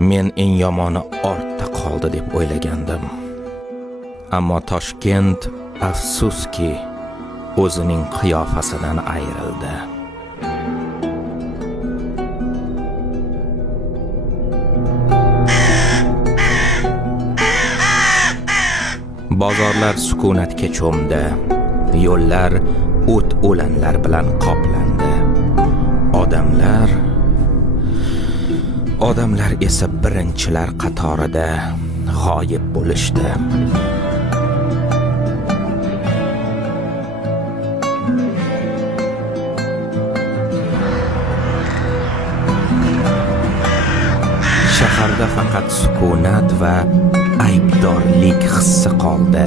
Men eng yomoni ortda qoldi deb o'ylagandim. Ammo Toshkent afsuski o'zining qiyofasidan ayrildi. Bozorlar sukunatga cho'mdi. Yo'llar o't-o'lanlar bilan qoplandi. Odamlar esa birinchilar qatorida g'oyib bo'lishdi. Shaharda faqat sukunat va aybdorlik hissi qoldi.